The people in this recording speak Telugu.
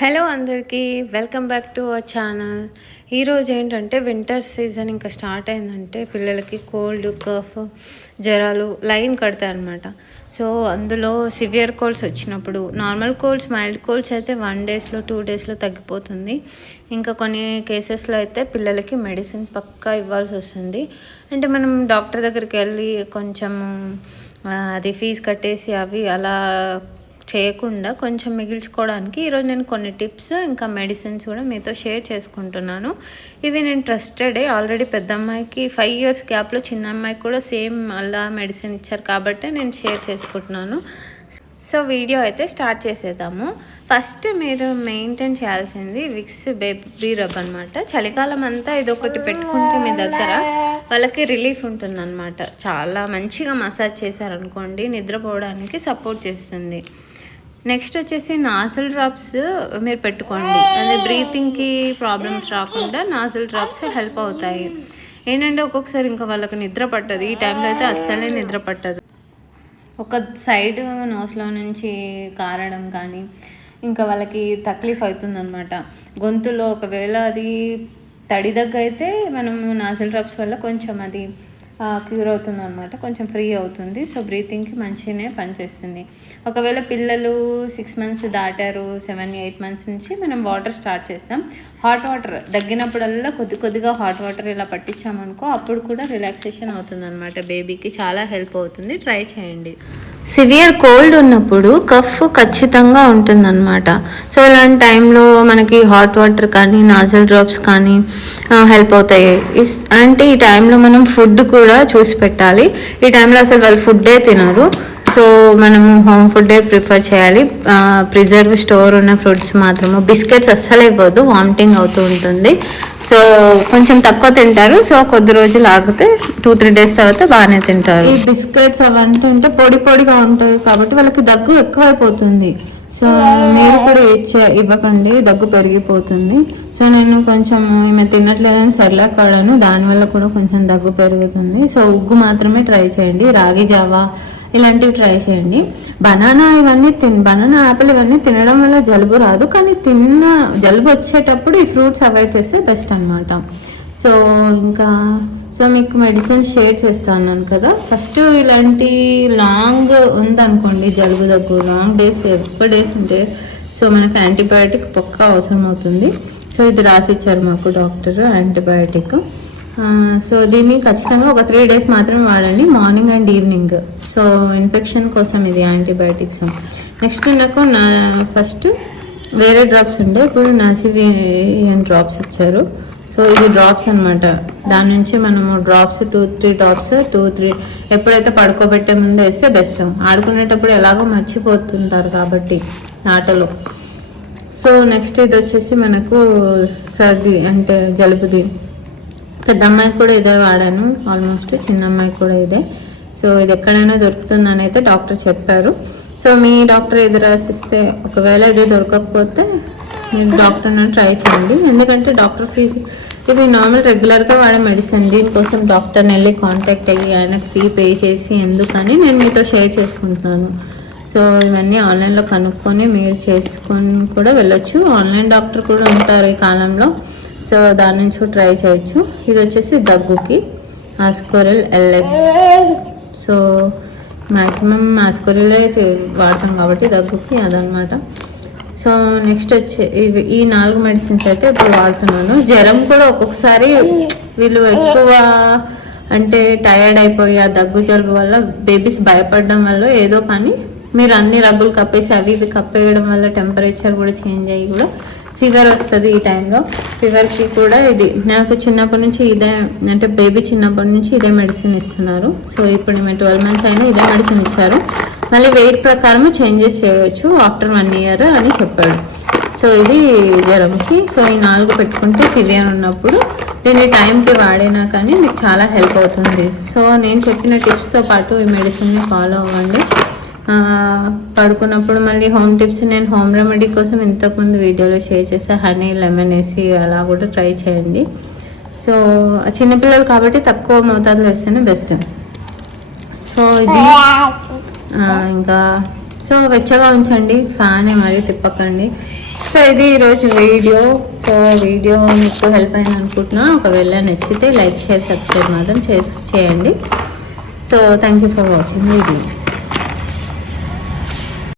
హలో అందరికీ welcome back to our channel. ఈరోజు ఏంటంటే వింటర్ సీజన్ ఇంకా స్టార్ట్ అయిందంటే పిల్లలకి కోల్డ్ కఫ్ జ్వరాలు లైన్ కడతాయి అన్నమాట. సో అందులో సివియర్ కోల్డ్స్ వచ్చినప్పుడు నార్మల్ కోల్డ్స్ మైల్డ్ కోల్డ్స్ అయితే 1 డేస్లో 2 డేస్లో తగ్గిపోతుంది. ఇంకా కొన్ని కేసెస్లో అయితే పిల్లలకి మెడిసిన్స్ పక్కా ఇవ్వాల్సి వస్తుంది. అంటే మనం డాక్టర్ దగ్గరికి వెళ్ళి కొంచెం అది ఫీజు కట్టేసి అవి అలా చేయకుండా కొంచెం మిగిల్చుకోవడానికి ఈరోజు నేను కొన్ని టిప్స్ ఇంకా మెడిసిన్స్ కూడా మీతో షేర్ చేసుకుంటున్నాను. ఇవి నేను ట్రస్టెడే. ఆల్రెడీ పెద్ద అమ్మాయికి 5 ఇయర్స్ గ్యాప్లో చిన్న అమ్మాయికి కూడా సేమ్ అలా మెడిసిన్ ఇచ్చారు కాబట్టి నేను షేర్ చేసుకుంటున్నాను. సో వీడియో అయితే స్టార్ట్ చేసేద్దాము. ఫస్ట్ మీరు మెయింటైన్ చేయాల్సింది విక్స్ బేబీ రబ్ అనమాట. చలికాలం అంతా ఇది ఒకటి పెట్టుకుంటే మీ దగ్గర వాళ్ళకి రిలీఫ్ ఉంటుందన్నమాట. చాలా మంచిగా మసాజ్ చేశారనుకోండి నిద్రపోవడానికి సపోర్ట్ చేస్తుంది. నెక్స్ట్ వచ్చేసి నాజల్ డ్రాప్స్ మీరు పెట్టుకోండి. అదే బ్రీతింగ్కి ప్రాబ్లమ్స్ రాకుండా నాజల్ డ్రాప్స్ హెల్ప్ అవుతాయి. ఏంటంటే ఒక్కొక్కసారి ఇంకా వాళ్ళకి నిద్ర పట్టదు. ఈ టైంలో అయితే అస్సలే నిద్ర పట్టదు. ఒక సైడ్ నోస్లో నుంచి కారడం కానీ ఇంకా వాళ్ళకి తక్లీఫ్ అవుతుందన్నమాట. గొంతులో ఒకవేళ అది తడి దగ్గర అయితే మనము నాజల్ డ్రాప్స్ వల్ల కొంచెం అది క్యూర్ అవుతుంది అనమాట, కొంచెం ఫ్రీ అవుతుంది. సో బ్రీతింగ్కి మంచిగానే పనిచేస్తుంది. ఒకవేళ పిల్లలు 6 మంత్స్ దాటారు, 7-8 మంత్స్ నుంచి మనం వాటర్ స్టార్ట్ చేస్తాం. హాట్ వాటర్ దగ్గినప్పుడల్లా కొద్దిగా హాట్ వాటర్ ఇలా పట్టించామనుకో అప్పుడు కూడా రిలాక్సేషన్ అవుతుంది అనమాట. బేబీకి చాలా హెల్ప్ అవుతుంది. ట్రై చేయండి. సివియర్ కోల్డ్ ఉన్నప్పుడు కఫ్ ఖచ్చితంగా ఉంటుందన్నమాట. సో ఇలాంటి టైంలో మనకి హాట్ వాటర్ కానీ నాజల్ డ్రాప్స్ కానీ హెల్ప్ అవుతాయి. అంటే ఈ టైంలో మనం ఫుడ్ కూడా చూసి పెట్టాలి. ఈ టైంలో అసలు వాళ్ళు ఫుడ్డే తినరు. సో మనము హోమ్ ఫుడ్డే ప్రిఫర్ చేయాలి. ప్రిజర్వ్ స్టోర్ ఉన్న ఫ్రూట్స్ మాత్రము. బిస్కెట్స్ అస్సలు అయిపోదు, వామిటింగ్ అవుతూ ఉంటుంది. సో కొంచెం తక్కువ తింటారు. సో కొద్ది రోజులు ఆగితే 2-3 డేస్ తర్వాత బాగానే తింటారు. ఈ బిస్కెట్స్ అవంతా ఉంటే పొడిగా ఉంటాయి కాబట్టి వాళ్ళకి దగ్గు ఎక్కువైపోతుంది. సో మీరు కూడా ఇవ్వకండి, దగ్గు పెరిగిపోతుంది. సో నేను కొంచెం ఈమె తినట్లేదని సెర్లాక్ వాడాను, దానివల్ల కూడా కొంచెం దగ్గు పెరుగుతుంది. సో ఉగ్గు మాత్రమే ట్రై చేయండి. రాగి జావా ఇలాంటివి ట్రై చేయండి. బనానా యాపిల్ ఇవన్నీ తినడం వల్ల జలుబు రాదు, కానీ జలుబు వచ్చేటప్పుడు ఈ ఫ్రూట్స్ అవాయిడ్ చేస్తే బెస్ట్ అనమాట. సో ఇంకా మీకు మెడిసిన్ షేర్ చేస్తాను కదా. ఫస్ట్ ఇలాంటి లాంగ్ ఉందనుకోండి జలుబు దగ్గు, లాంగ్ డేస్ ఎక్కువ డేస్ ఉంటే సో మనకు యాంటీబయాటిక్ పక్కా అవసరం అవుతుంది. సో ఇది రాసిచ్చారు మాకు డాక్టర్ యాంటీబయాటిక్. సో దీన్ని ఖచ్చితంగా ఒక 3 డేస్ మాత్రమే వాడండి, morning and evening. So infection కోసం ఇది యాంటీబయాటిక్స్. నెక్స్ట్ నాకు ఫస్ట్ వేరే డ్రాప్స్ ఉండే, ఇప్పుడు నాసివియన్ డ్రాప్స్ ఇచ్చారు. సో ఇది డ్రాప్స్ అనమాట. దాని నుంచి మనము డ్రాప్స్ 2-3 డ్రాప్స్ 2-3 ఎప్పుడైతే పడుకోబెట్టే ముందు వేస్తే బెస్ట్. ఆడుకునేటప్పుడు ఎలాగో మర్చిపోతుంటారు కాబట్టి ఆటలో. సో నెక్స్ట్ ఇది వచ్చేసి మనకు సర్ది అంటే జలుబుది. పెద్ద అమ్మాయికి కూడా ఇదే వాడాను ఆల్మోస్ట్, చిన్న అమ్మాయికి కూడా ఇదే. సో ఇది ఎక్కడైనా దొరుకుతుందని అయితే డాక్టర్ చెప్పారు. సో మీ డాక్టర్ ఇది రాసిస్తే ఒకవేళ ఇది దొరకకపోతే మీరు డాక్టర్ని ట్రై చేయండి. ఎందుకంటే డాక్టర్ ఫీజు ఇవి నార్మల్ రెగ్యులర్గా వాడే మెడిసిన్. దీనికోసం డాక్టర్ని వెళ్ళి కాంటాక్ట్ అయ్యి ఆయనకు ఫీ పే చేసి ఎందుకని నేను మీతో షేర్ చేసుకుంటున్నాను. సో ఇవన్నీ ఆన్లైన్లో కనుక్కొని మీరు చేసుకొని కూడా వెళ్ళొచ్చు. ఆన్లైన్ డాక్టర్ కూడా ఉంటారు ఈ కాలంలో. సో దాని నుంచి ట్రై చేయొచ్చు. ఇది వచ్చేసి దగ్గుకి ఆస్కోరిల్ LS. సో మ్యాక్సిమం ఆస్కోరిలే వాడతాం కాబట్టి దగ్గుకి అదనమాట. సో నెక్స్ట్ వచ్చే ఈ 4 మెడిసిన్స్ అయితే ఇప్పుడు వాడుతున్నాను. జ్వరం కూడా ఒక్కొక్కసారి వీళ్ళు ఎక్కువ అంటే టయర్డ్ అయిపోయి ఆ దగ్గు జలుబు వల్ల బేబీస్ భయపడడం వల్ల ఏదో కానీ మీరు అన్ని రగ్గులు కప్పేసి అవి ఇవి కప్పేయడం వల్ల టెంపరేచర్ కూడా చేంజ్ అయ్యి కూడా ఫీవర్ వస్తుంది. ఈ టైంలో ఫీవర్కి కూడా ఇది నాకు చిన్నప్పటి నుంచి ఇదే, అంటే బేబీ చిన్నప్పటి నుంచి ఇదే మెడిసిన్ ఇస్తున్నారు. సో ఇప్పుడు మేము 12 మంత్స్ అయినా ఇదే మెడిసిన్ ఇచ్చారు. మళ్ళీ వెయిట్ ప్రకారం చేంజెస్ చేయవచ్చు ఆఫ్టర్ 1 ఇయర్ అని చెప్పాడు. సో ఇది జ్వరంకి. సో ఈ 4 పెట్టుకుంటే సివియర్ ఉన్నప్పుడు దీన్ని టైంకి వాడినా కానీ మీకు చాలా హెల్ప్ అవుతుంది. సో నేను చెప్పిన టిప్స్తో పాటు ఈ మెడిసిన్ని ఫాలో అవ్వండి. పడుకున్నప్పుడు మళ్ళీ హోమ్ టిప్స్ నేను హోమ్ రెమెడీ కోసం ఇంతకుముందు వీడియోలో షేర్ చేసా. హనీ లెమన్ వేసి అలా కూడా ట్రై చేయండి. సో చిన్నపిల్లలు కాబట్టి తక్కువ మోతాదులో వేస్తేనే బెస్ట్. సో ఇది ఇంకా సో వెచ్చగా ఉంచండి, ఫ్యాన్ మరీ తిప్పకండి. సో ఇది ఈరోజు వీడియో. సో వీడియో మీకు హెల్ప్ అయింది అనుకుంటున్నా. ఒకవేళ నచ్చితే లైక్, షేర్, సబ్స్క్రైబ్ మాత్రం చేయండి. So thank you for watching video.